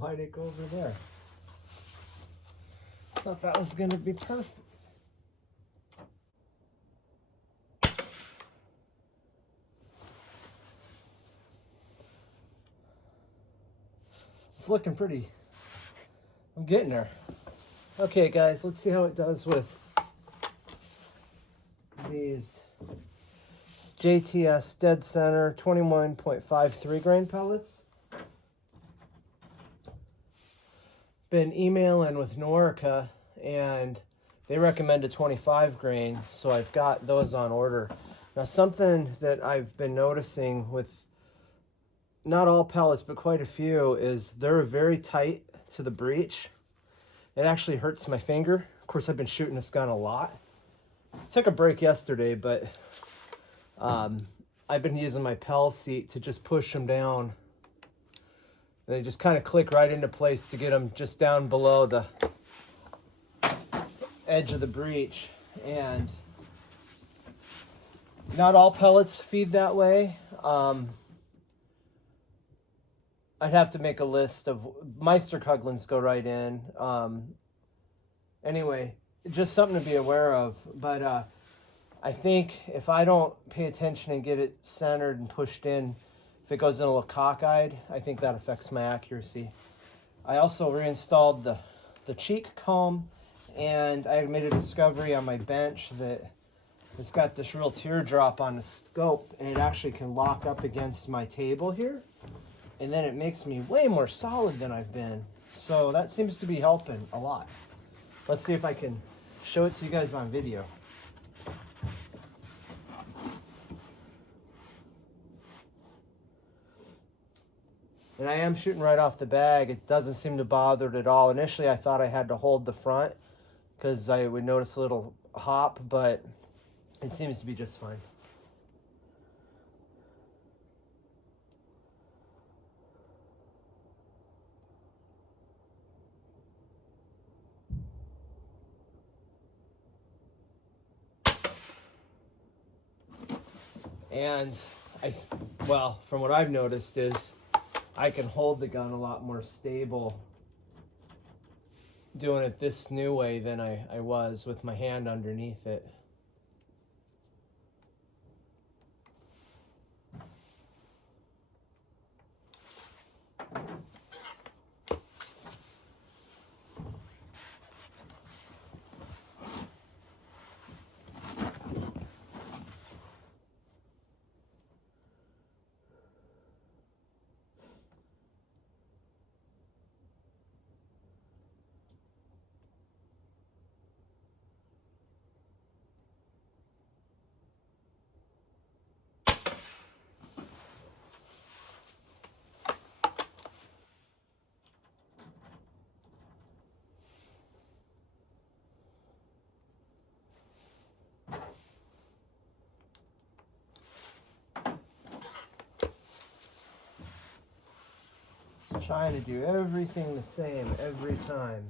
Why'd it go over there? Thought that was going to be perfect. It's looking pretty. I'm getting there. Okay, guys, let's see how it does with these JTS Dead Center 21.53 grain pellets. Been emailing with Norica and they recommended 25 grain, so I've got those on order. Now, something that I've been noticing with not all pellets, but quite a few, is they're very tight to the breech. It actually hurts my finger. Of course, I've been shooting this gun a lot. Took a break yesterday, but I've been using my Pell seat to just push them down. They just kind of click right into place to get them just down below the edge of the breech. And not all pellets feed that way. I'd have to make a list of Meisterkugelens go right in. Anyway, just something to be aware of. But I think if I don't pay attention and get it centered and pushed in, if it goes in a little cockeyed, I think that affects my accuracy. I also reinstalled the cheek comb, and I made a discovery on my bench that it's got this real teardrop on the scope, and it actually can lock up against my table here. And then it makes me way more solid than I've been. So that seems to be helping a lot. Let's see if I can show it to you guys on video. And I am shooting right off the bag. It doesn't seem to bother it at all. Initially, I thought I had to hold the front because I would notice a little hop, but it seems to be just fine. And well, from what I've noticed is I can hold the gun a lot more stable doing it this new way than I was with my hand underneath it. Just trying to do everything the same every time.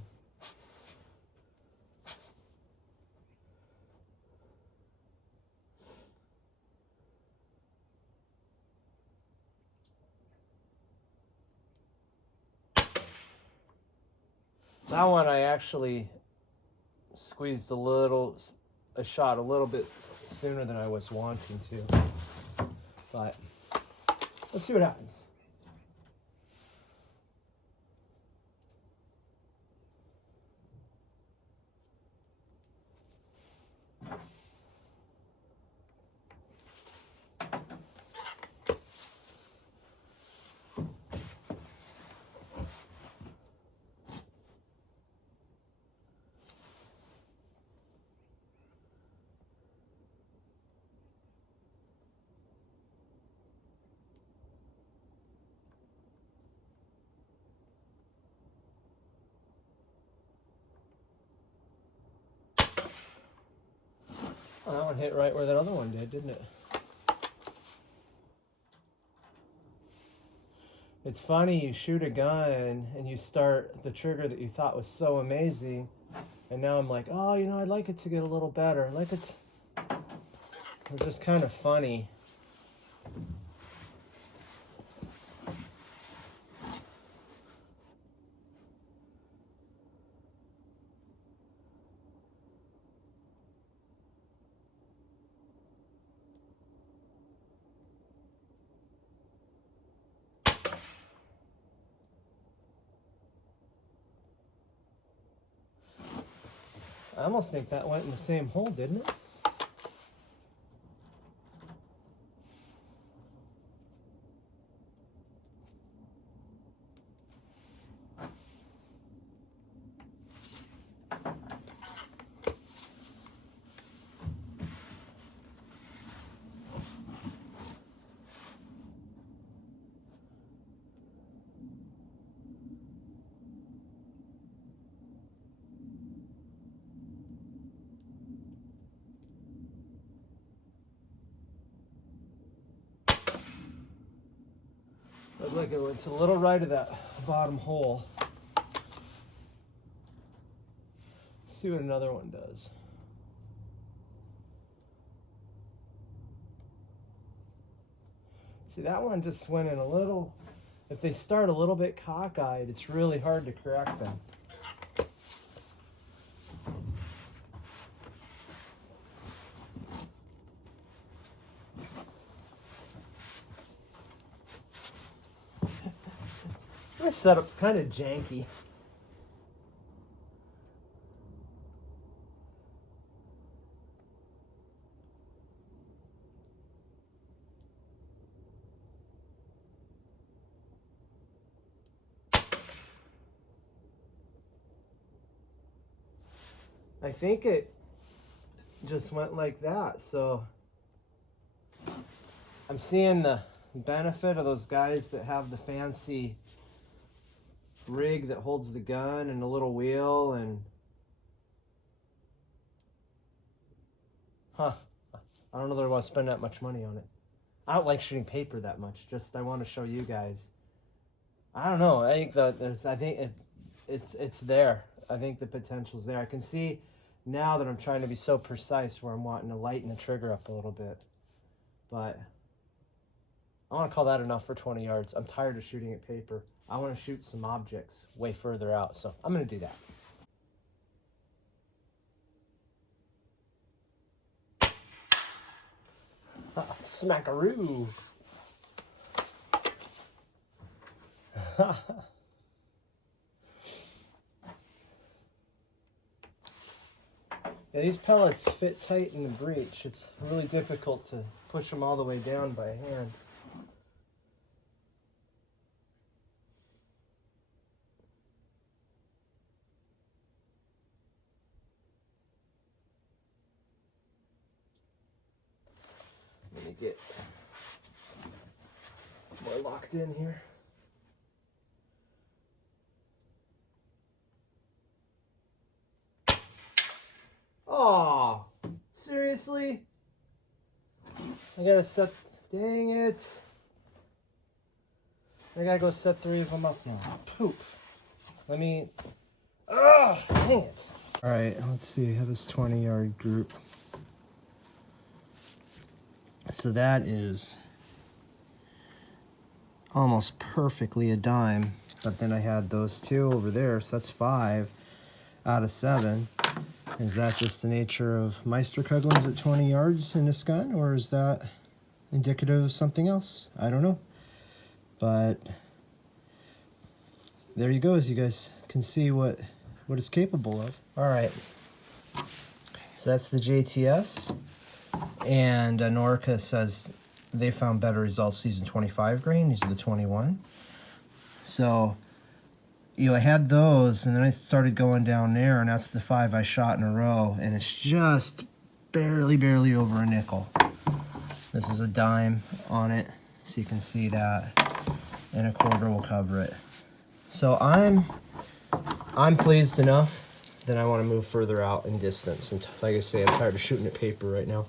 That one I actually squeezed a shot a little bit sooner than I was wanting to. But let's see what happens. Oh, that one hit right where that other one did, didn't it? It's funny, you shoot a gun and you start the trigger that you thought was so amazing, and now I'm like, oh, you know, I'd like it to get a little better. It's just kind of funny. I almost think that went in the same hole, didn't it? Look, it's a little right of that bottom hole. Let's see what another one does. See, that one just went in a little. If they start a little bit cockeyed, it's really hard to correct them. My setup's kind of janky. I think it just went like that, so I'm seeing the benefit of those guys that have the fancy rig that holds the gun and a little wheel and I don't know that I want to spend that much money on it. I don't like shooting paper that much, just I want to show you guys. I don't know, I think that it's there. I think the potential's there. I can see now that I'm trying to be so precise where I'm wanting to lighten the trigger up a little bit, but I want to call that enough for 20 yards. I'm tired of shooting at paper. I want to shoot some objects way further out, so I'm going to do that. Smackaroo! Yeah, these pellets fit tight in the breech. It's really difficult to push them all the way down by hand. Let me get more locked in here. Oh, seriously? I gotta set, dang it. I gotta go set 3 of them up now. Poop. Let me, dang it. All right, let's see, I have this 20-yard group. So that is almost perfectly a dime, but then I had those 2 over there, so that's 5 out of 7. Is that just the nature of Meisterkugelns at 20 yards in this gun, or is that indicative of something else? I don't know. But there you go, as you guys can see what it's capable of. All right, so that's the JTS, and Norica says they found better results using 25 grain. These are the 21. So, I had those, and then I started going down there, and that's the 5 I shot in a row, and it's just barely over a nickel. This is a dime on it, so you can see that, and a quarter will cover it. So I'm pleased enough that I want to move further out in distance, and like I say, I'm tired of shooting at paper right now.